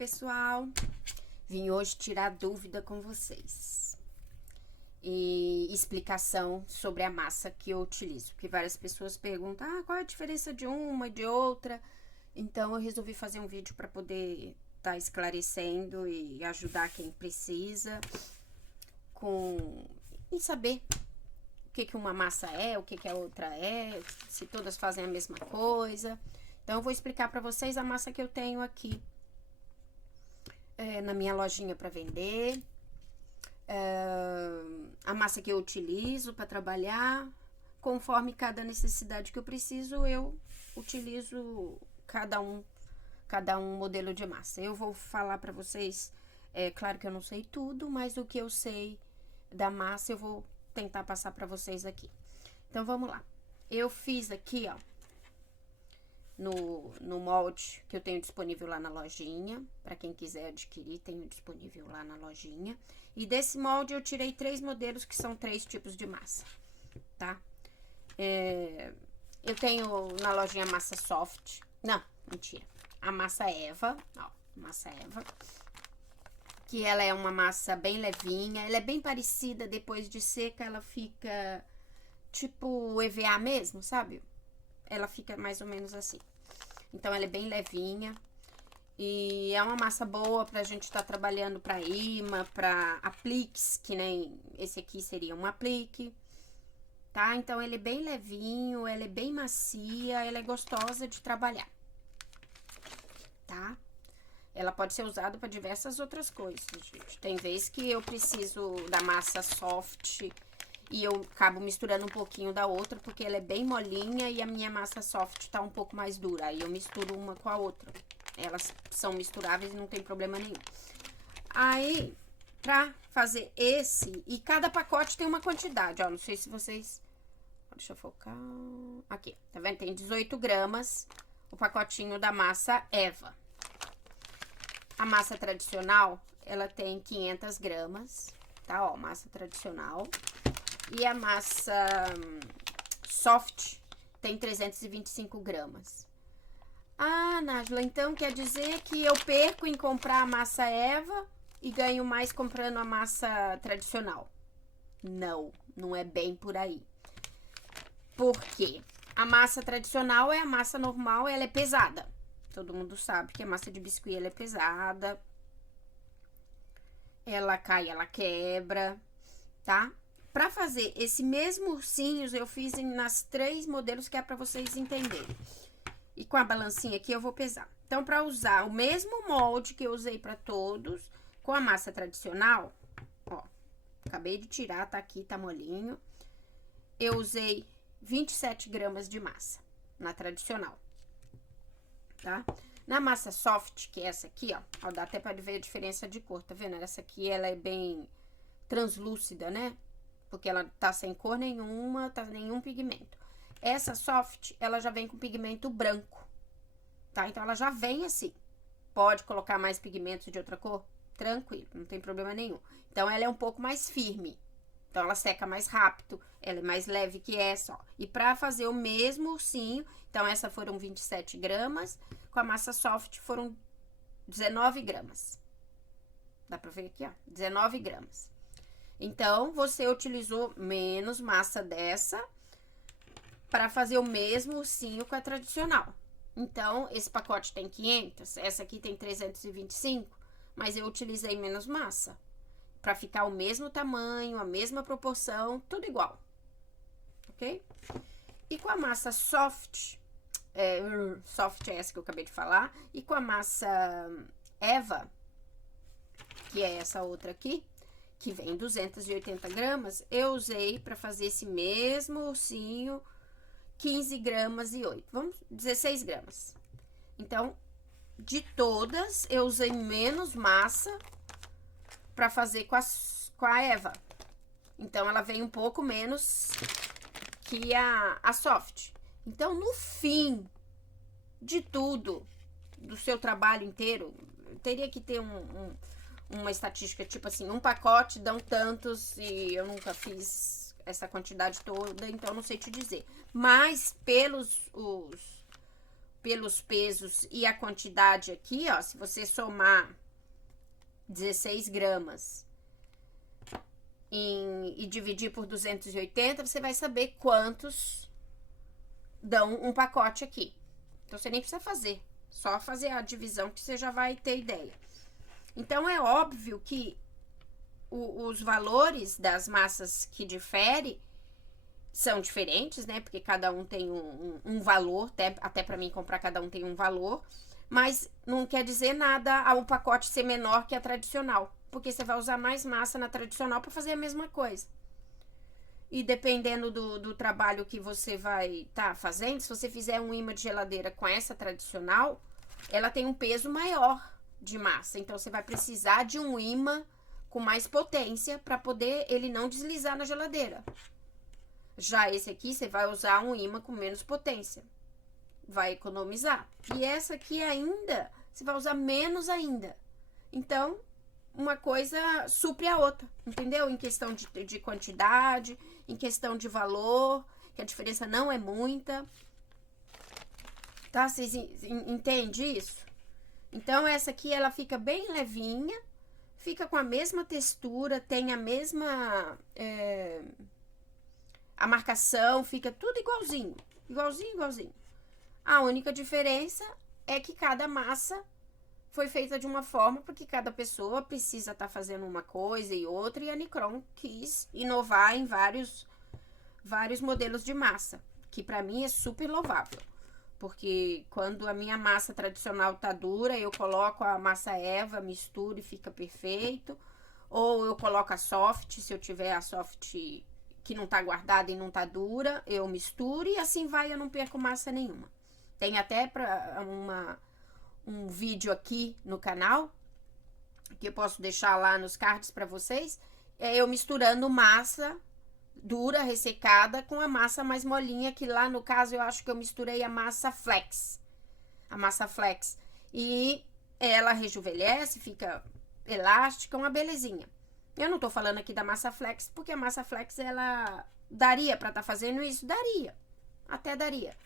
pessoal? Vim hoje tirar dúvida com vocês e explicação sobre a massa que eu utilizo, porque várias pessoas perguntam, qual é a diferença de uma e de outra? Então eu resolvi fazer um vídeo para poder estar esclarecendo e ajudar quem precisa em saber o que uma massa é, o que a outra é, se todas fazem a mesma coisa. Então eu vou explicar para vocês a massa que eu tenho aqui na minha lojinha para vender, a massa que eu utilizo para trabalhar. Conforme cada necessidade que eu preciso, eu utilizo cada um modelo de massa. Eu vou falar para vocês, claro que eu não sei tudo, mas o que eu sei da massa eu vou tentar passar para vocês aqui. Então vamos lá. Eu fiz aqui, ó, no molde que eu tenho disponível lá na lojinha. Para quem quiser adquirir, tenho disponível lá na lojinha. E desse molde eu tirei 3 modelos, que são 3 tipos de massa, tá? Eu tenho na lojinha massa soft. Não, mentira. A massa Eva, ó, massa Eva. Que ela é uma massa bem levinha. Ela é bem parecida, depois de seca, ela fica tipo EVA mesmo, sabe? Ela fica mais ou menos assim. Então, ela é bem levinha. E é uma massa boa pra gente estar trabalhando pra imã, pra apliques, que nem esse aqui seria um aplique, tá? Então, ele é bem levinho, ela é bem macia, ela é gostosa de trabalhar, tá? Ela pode ser usada para diversas outras coisas, gente. Tem vezes que eu preciso da massa soft e eu acabo misturando um pouquinho da outra, porque ela é bem molinha e a minha massa soft tá um pouco mais dura. Aí eu misturo uma com a outra. Elas são misturáveis e não tem problema nenhum. Aí, pra fazer esse, e cada pacote tem uma quantidade, ó. Não sei se vocês... Deixa eu focar... Aqui, tá vendo? Tem 18 gramas o pacotinho da massa Eva. A massa tradicional, ela tem 500 gramas, tá? Ó, massa tradicional. E a massa soft tem 325 gramas. Ah, Nájila, então quer dizer que eu perco em comprar a massa Eva e ganho mais comprando a massa tradicional? Não, não é bem por aí. Por quê? A massa tradicional é a massa normal, ela é pesada. Todo mundo sabe que a massa de biscuit ela é pesada. Ela cai, ela quebra, tá? Pra fazer esse mesmo ursinhos, eu fiz nas 3 modelos que é pra vocês entenderem. E com a balancinha aqui eu vou pesar. Então, pra usar o mesmo molde que eu usei pra todos, com a massa tradicional, ó, acabei de tirar, tá aqui, tá molinho. Eu usei 27 gramas de massa na tradicional, tá? Na massa soft, que é essa aqui, ó, dá até pra ver a diferença de cor, tá vendo? Essa aqui, ela é bem translúcida, né? Porque ela tá sem cor nenhuma, tá nenhum pigmento. Essa soft, ela já vem com pigmento branco, tá? Então, ela já vem assim. Pode colocar mais pigmentos de outra cor? Tranquilo, não tem problema nenhum. Então, ela é um pouco mais firme. Então, ela seca mais rápido, ela é mais leve que essa, ó. E pra fazer o mesmo ursinho, então, essa foram 27 gramas, com a massa soft foram 19 gramas. Dá pra ver aqui, ó, 19 gramas. Então, você utilizou menos massa dessa para fazer o mesmo ursinho com a tradicional. Então, esse pacote tem 500, essa aqui tem 325, mas eu utilizei menos massa. Pra ficar o mesmo tamanho, a mesma proporção, tudo igual. Ok? E com a massa soft, soft é essa que eu acabei de falar, e com a massa Eva, que é essa outra aqui, que vem 280 gramas, eu usei pra fazer esse mesmo ursinho 15 gramas e 8, 16 gramas. Então, de todas, eu usei menos massa pra fazer com a Eva. Então, ela vem um pouco menos que a soft. Então, no fim de tudo, do seu trabalho inteiro, teria que ter uma estatística, tipo assim, um pacote dão tantos, e eu nunca fiz essa quantidade toda, então não sei te dizer. Mas, pelos pelos pesos e a quantidade aqui, ó, se você somar 16 gramas e dividir por 280, você vai saber quantos dão um pacote aqui. Então, você nem precisa fazer, só fazer a divisão que você já vai ter ideia. Então, é óbvio que os valores das massas que diferem são diferentes, né? Porque cada um tem um valor, até para mim comprar cada um tem um valor, mas não quer dizer nada ao pacote ser menor que a tradicional, porque você vai usar mais massa na tradicional para fazer a mesma coisa. E dependendo do trabalho que você vai estar fazendo, se você fizer um imã de geladeira com essa tradicional, ela tem um peso maior de massa, então você vai precisar de um imã com mais potência para poder ele não deslizar na geladeira. Já esse aqui, você vai usar um imã com menos potência. Vai economizar. E essa aqui ainda, você vai usar menos ainda. Então, uma coisa supre a outra, entendeu? Em questão de quantidade, em questão de valor, que a diferença não é muita. Tá? Vocês entendem isso? Então, essa aqui, ela fica bem levinha, fica com a mesma textura, tem a mesma... a marcação, fica tudo igualzinho. Igualzinho. A única diferença é que cada massa foi feita de uma forma, porque cada pessoa precisa estar fazendo uma coisa e outra, e a Nicron quis inovar em vários modelos de massa, que pra mim é super louvável. Porque quando a minha massa tradicional tá dura, eu coloco a massa Eva, misturo e fica perfeito. Ou eu coloco a soft, se eu tiver a soft que não tá guardada e não tá dura, eu misturo e assim vai, eu não perco massa nenhuma. Tem até um vídeo aqui no canal, que eu posso deixar lá nos cards pra vocês, eu misturando massa dura, ressecada, com a massa mais molinha, que lá no caso eu acho que eu misturei a massa flex. E ela rejuvenesce, fica elástica, uma belezinha. Eu não tô falando aqui da massa flex, porque a massa flex, ela daria pra tá fazendo isso? Daria. Até daria.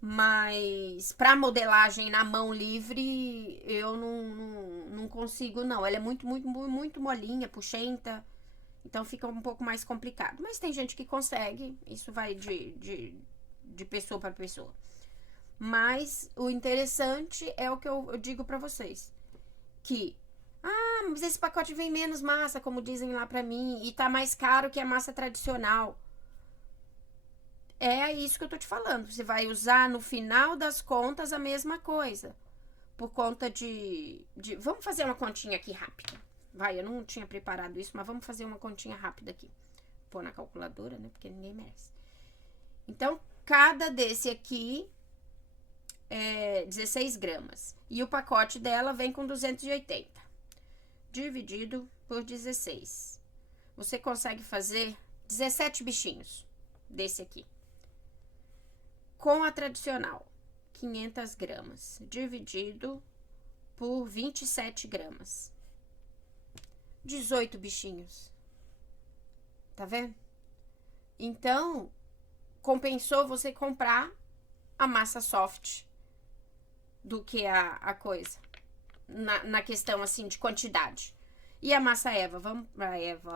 Mas pra modelagem na mão livre, eu não consigo, não. Ela é muito molinha, puxenta. Então fica um pouco mais complicado. Mas tem gente que consegue. Isso vai de pessoa para pessoa. Mas o interessante é o que eu digo pra vocês. Que, mas esse pacote vem menos massa, como dizem lá pra mim. E tá mais caro que a massa tradicional. É isso que eu tô te falando. Você vai usar no final das contas a mesma coisa. Por conta de... Vamos fazer uma continha aqui rápida. Vai, eu não tinha preparado isso, mas vamos fazer uma continha rápida aqui. Vou pôr na calculadora, né? Porque ninguém merece. Então, cada desse aqui é 16 gramas. E o pacote dela vem com 280. Dividido por 16. Você consegue fazer 17 bichinhos desse aqui. Com a tradicional, 500 gramas. Dividido por 27 gramas. 18 bichinhos. Tá vendo? Então, compensou você comprar a massa soft do que a coisa. Na questão, assim, de quantidade. E a massa Eva? Vamos pra Eva.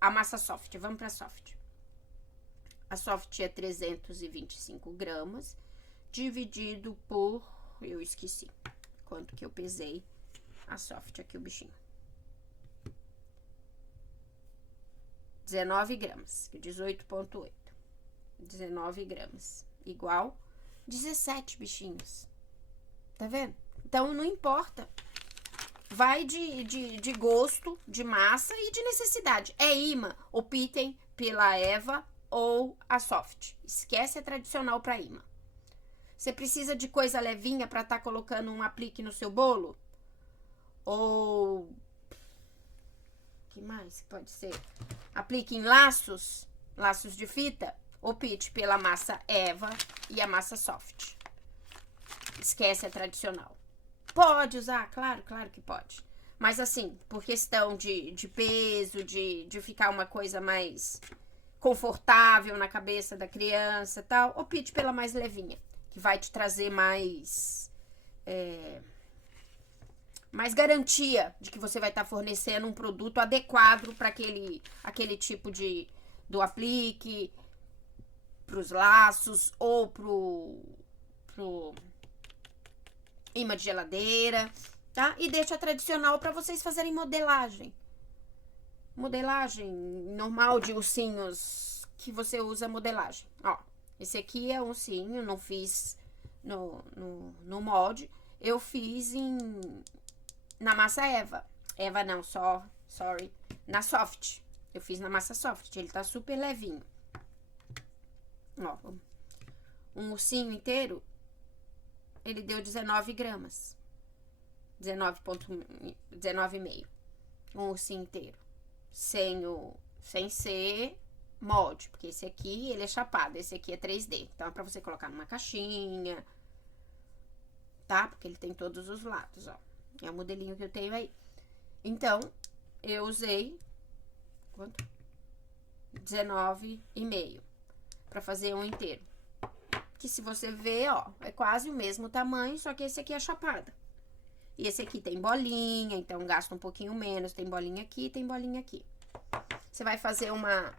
A massa soft, vamos pra soft. A soft é 325 gramas. Dividido por... Eu esqueci quanto que eu pesei a soft aqui, o bichinho. 19 gramas, 18,8. 19 gramas, igual 17 bichinhos. Tá vendo? Então, não importa. Vai de gosto, de massa e de necessidade. É imã, optem pela Eva ou a soft. Esquece a tradicional pra imã. Você precisa de coisa levinha pra tá colocando um aplique no seu bolo? Ou... que mais pode ser? Aplique em laços de fita, opte pela massa Eva e a massa soft. Esquece a tradicional. Pode usar? Claro que pode. Mas assim, por questão de peso, de ficar uma coisa mais confortável na cabeça da criança e tal, opte pela mais levinha, que vai te trazer mais garantia de que você vai estar fornecendo um produto adequado para aquele tipo do aplique, para os laços ou pro imã de geladeira, tá? E deixa tradicional para vocês fazerem modelagem. Modelagem normal de ursinhos que você usa modelagem. Ó, esse aqui é um ursinho, não fiz no molde. Eu fiz na massa Eva. Eva não, sorry. Na soft. Eu fiz na massa soft. Ele tá super levinho. Ó, um ursinho inteiro, ele deu 19 gramas. 19,5. Um ursinho inteiro. Sem ser molde. Porque esse aqui, ele é chapado. Esse aqui é 3D. Então, é pra você colocar numa caixinha. Tá? Porque ele tem todos os lados, ó. É o modelinho que eu tenho aí. Então, eu usei... quanto? 19,5. Pra fazer um inteiro. Que se você ver, ó, é quase o mesmo tamanho, só que esse aqui é chapado. E esse aqui tem bolinha, então gasta um pouquinho menos. Tem bolinha aqui, tem bolinha aqui. Você vai fazer uma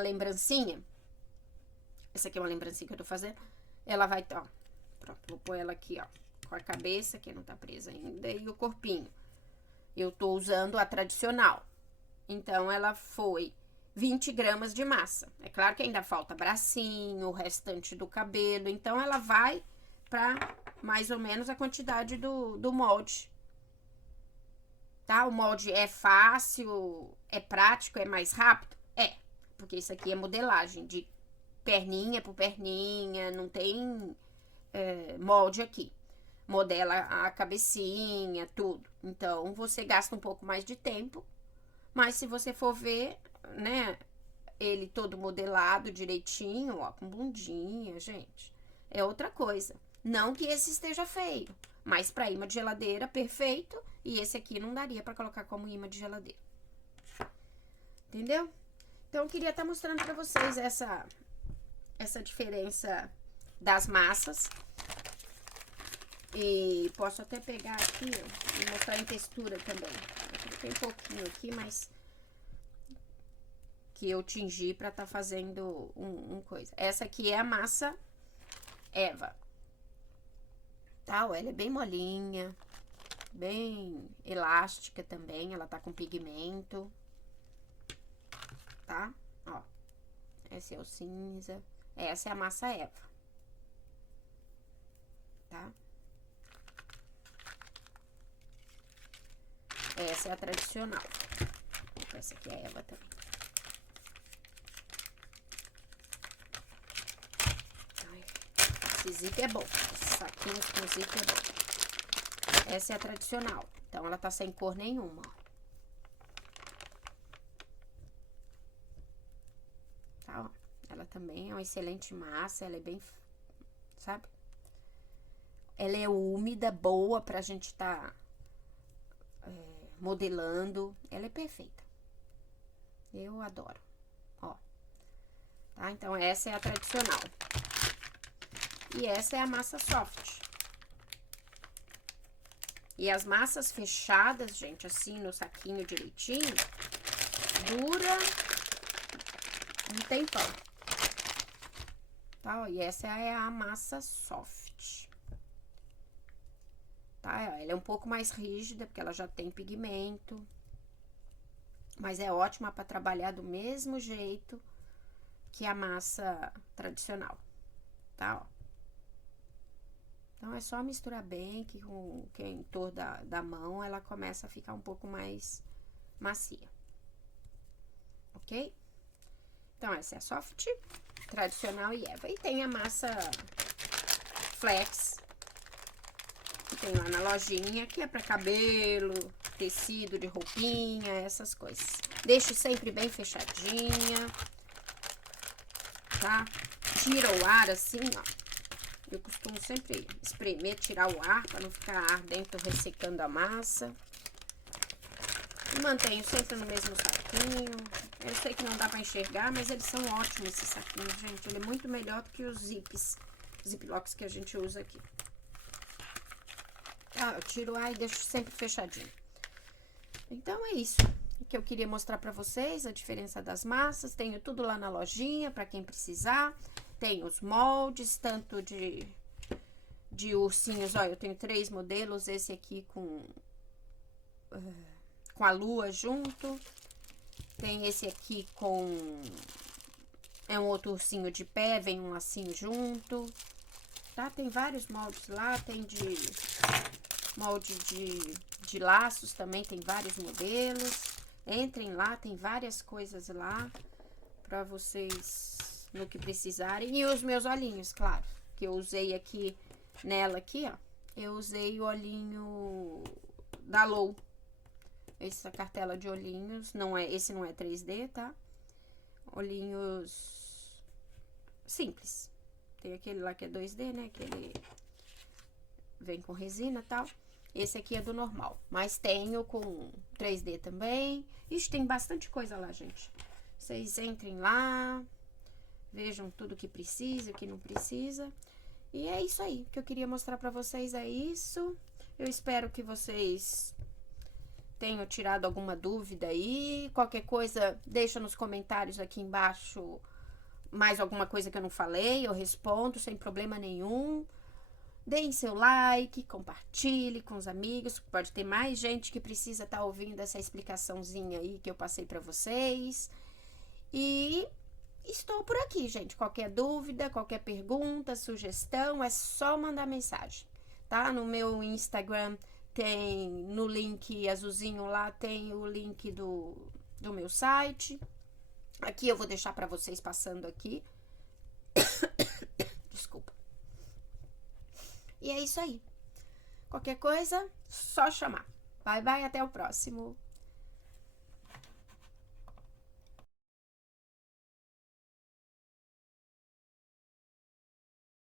lembrancinha. Essa aqui é uma lembrancinha que eu tô fazendo. Ela vai, ó, pronto, vou pôr ela aqui, ó, com a cabeça, que não tá presa ainda, e o corpinho. Eu tô usando a tradicional. Então, ela foi 20 gramas de massa. É claro que ainda falta bracinho, o restante do cabelo. Então, ela vai pra mais ou menos a quantidade do molde. Tá? O molde é fácil, é prático, é mais rápido? É, porque isso aqui é modelagem de perninha por perninha, não tem molde aqui. Modela a cabecinha, tudo. Então, você gasta um pouco mais de tempo, mas se você for ver, né, ele todo modelado direitinho, ó, com bundinha, gente, é outra coisa. Não que esse esteja feio, mas para imã de geladeira, perfeito, e esse aqui não daria para colocar como imã de geladeira. Entendeu? Então, eu queria estar mostrando para vocês essa diferença das massas. E posso até pegar aqui, ó, e mostrar em textura também. Tem um pouquinho aqui, mas que eu tingi pra tá fazendo um coisa. Essa aqui é a massa Eva. Tá, ó, ela é bem molinha, bem elástica também, ela tá com pigmento. Tá? Ó, esse é o cinza. Essa é a massa Eva. Tá? Essa é a tradicional. Essa aqui é a Eva também. Esse zíper é bom. Esse saquinho com zíper é bom. Essa é a tradicional. Então, ela tá sem cor nenhuma, ó. Tá, ó. Ela também é uma excelente massa. Ela é bem, sabe? Ela é úmida, boa pra gente tá modelando. Ela é perfeita. Eu adoro. Ó. Tá? Então, essa é a tradicional. E essa é a massa soft. E as massas fechadas, gente, assim, no saquinho direitinho, dura um tempão. Tá? Ó, e essa é a massa soft. Tá? Ela é um pouco mais rígida, porque ela já tem pigmento. Mas é ótima para trabalhar do mesmo jeito que a massa tradicional. Tá? Ó. Então, é só misturar bem, que com o quentor da mão, ela começa a ficar um pouco mais macia. Ok? Então, essa é a soft, tradicional e Eva. E tem a massa flex, que tem lá na lojinha, que é para cabelo, tecido de roupinha, essas coisas. Deixe sempre bem fechadinha, tá? Tira o ar assim, ó. Eu costumo sempre espremer, tirar o ar, para não ficar ar dentro ressecando a massa. Mantenho sempre no mesmo saquinho. Eu sei que não dá pra enxergar, mas eles são ótimos, esses saquinhos, gente. Ele é muito melhor do que os ziplocks que a gente usa aqui. Ah, eu tiro e deixo sempre fechadinho. Então, é isso que eu queria mostrar pra vocês, a diferença das massas. Tenho tudo lá na lojinha, pra quem precisar. Tem os moldes, tanto de ursinhos. Ó, eu tenho 3 modelos. Esse aqui com a lua junto. Tem esse aqui com... é um outro ursinho de pé, vem um lacinho junto. Tá? Tem vários moldes lá. Tem molde de laços também, tem vários modelos. Entrem lá, tem várias coisas lá pra vocês, no que precisarem. E os meus olhinhos, claro, que eu usei aqui, nela aqui, ó. Eu usei o olhinho da Low. Essa cartela de olhinhos, esse não é 3D, tá? Olhinhos simples. Tem aquele lá que é 2D, né? Que ele vem com resina e tal. Esse aqui é do normal, mas tenho com 3D também. Ixi, tem bastante coisa lá, gente. Vocês entrem lá, vejam tudo que precisa, o que não precisa. E é isso aí, que eu queria mostrar pra vocês é isso. Eu espero que vocês tenham tirado alguma dúvida aí. Qualquer coisa, deixa nos comentários aqui embaixo mais alguma coisa que eu não falei, eu respondo sem problema nenhum. Deem seu like, compartilhe com os amigos. Pode ter mais gente que precisa estar ouvindo essa explicaçãozinha aí que eu passei pra vocês. E estou por aqui, gente. Qualquer dúvida, qualquer pergunta, sugestão, é só mandar mensagem, tá? No meu Instagram tem, no link azulzinho lá, tem o link do meu site. Aqui eu vou deixar pra vocês passando aqui. Desculpa. E é isso aí. Qualquer coisa, só chamar. Bye, bye, até o próximo.